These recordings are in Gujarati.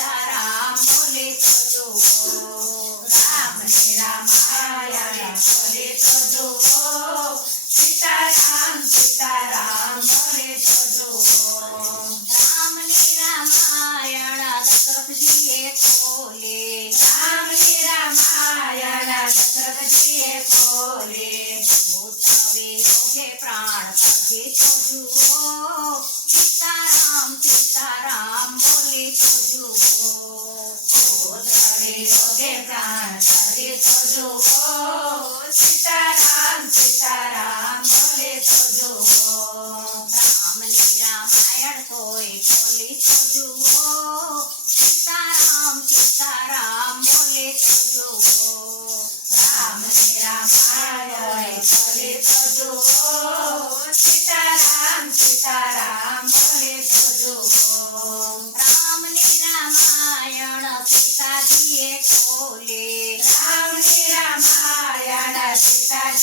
Sara. કાંસરે તો જો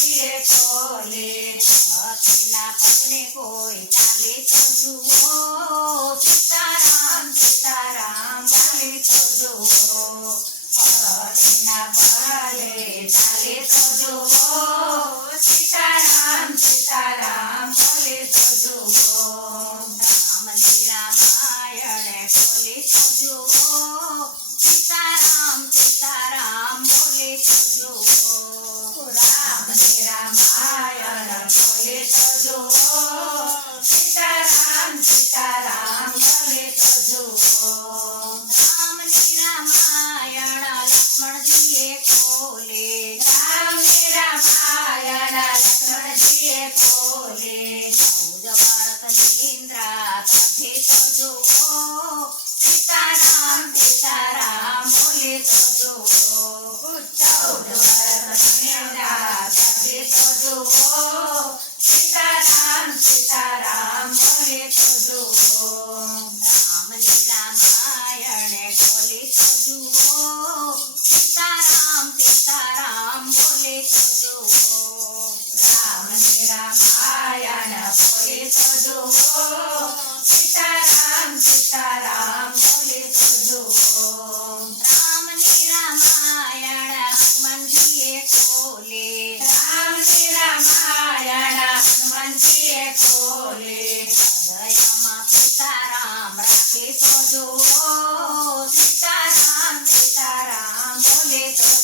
પીડે કોલે તેના પગને કોઈ ચાલે તો જુઓ. સીતારામ સીતારામ ચાલે તો જુઓ. તેના પગલે ચાલે તો જુઓ. સીતારામ સીતારામ બોલે તો જુઓ. રામની રામાયણ બોલે તો જુઓ. સીતારામ સીતારામ બોલે તો જુઓ. રામાયણ બોલે તો જુઓ સીતારામ સીતારામ બોલે તો જુઓ રામની રામાયણ લક્ષ્મણજીએ ખોલે રામની રામાયણ લક્ષ્મણજીએ ખોલે સૌ જવારત નિંદ્રા કાઢે તો જુઓ જુઓ સીતારામ સીતારામ બોલે તો જુઓ રામ રામાયણ બોલે તો જુઓ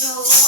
the.